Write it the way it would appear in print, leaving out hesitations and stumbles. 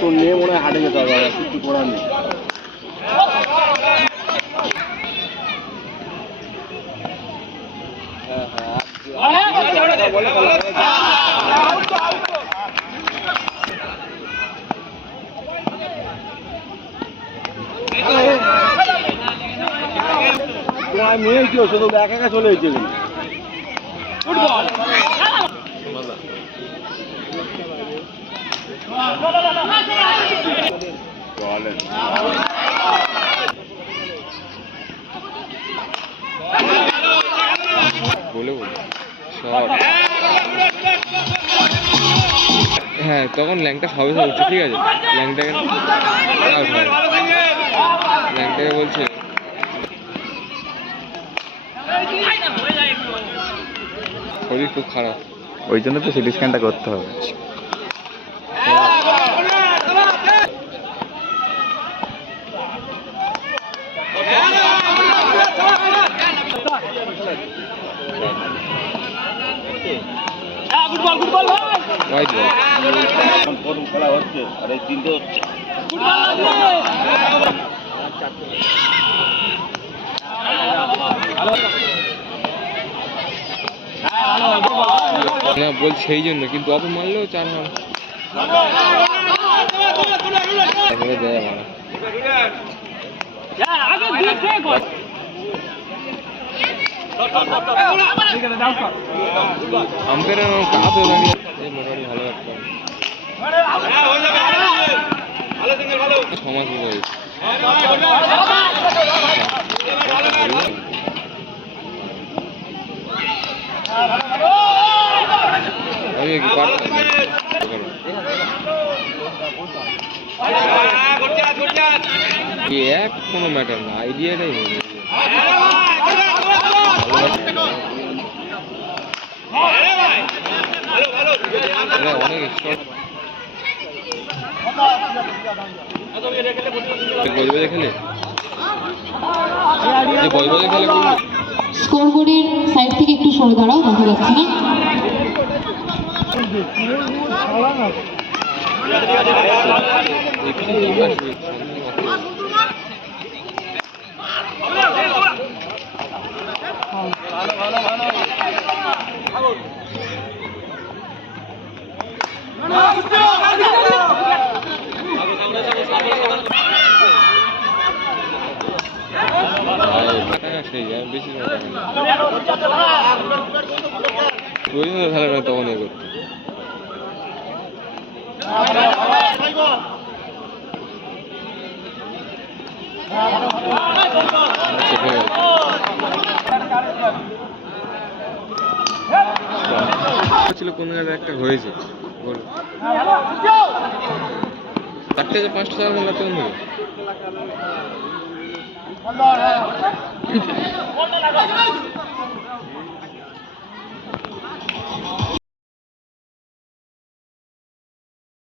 তোর নিয়ে মনে হয় হাটে যেতে হবে, কিছু করার নেই। তোমার মেয়ে কি হচ্ছে, তো একা একা চলে এসেছে ফুটবল। হ্যাঁ, তখন ল্যাংটা সবে উঠছে, ঠিক আছে। ল্যাংটাকে বলছে শরীর খুব খারাপ, ওই জন্য তো সিটি স্ক্যানটা করতে হবে। খেলা হচ্ছে আর এই চিন্তা হচ্ছে না, বলছি সেই জন্য, কিন্তু অপে মারলেও 4 রান দেয় আমার। আম্পায়ারের কাছে দাঁড়িয়ে মোটামুটি ভালো একটা সমাজ হয়েছে। আমি কি পারতাম এক কোনো ম্যাটার না, আইডিয়াটাই নেই। অনেক স্কোরবোর্ডের সাইড থেকে একটু সরে দাঁড়াও, দেখা যাচ্ছে না। বেশি খেলা তখন এ করতে ছিল কোন জায়গায় একটা হয়েছে 4টে যে 5টা 4 রান লাগতে হবে।